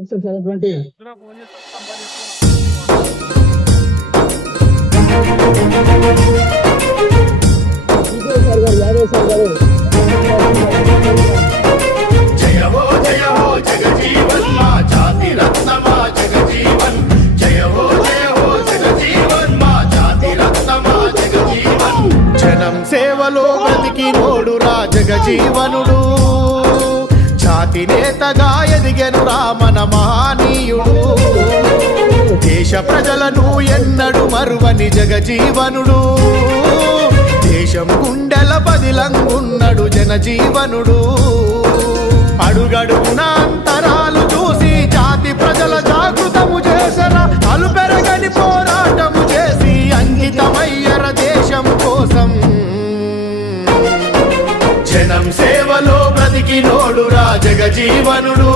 చదువుతున్నటువంటి యాదవ్ సార్ గారు జయ హో జగజీవన్ మా జాతి రత్న మా జగజీవన్ జయ హో జగజీవన్ మా జాతి రత్న మా జగజీవన్ జనం సేవలో బ్రతికినోడు రా జగజీవనుడు జాతి నేతగా ఎదిగెను రా మన మహనీయుడు దేశ ప్రజలను ఎన్నడు మరువని జగజీవనుడు దేశం గుండెల బదిలంగున్నడు జనజీవనుడు అడుగడుగున అంతరాలు చూసి జాతి ప్రజల జాగృతము చేసర అలు పెరగని పోరాటము చేసి అంకితమయ్యర దేశం కోసం జనం సేవలో బ్రతికినోడు రా జగజీవనుడు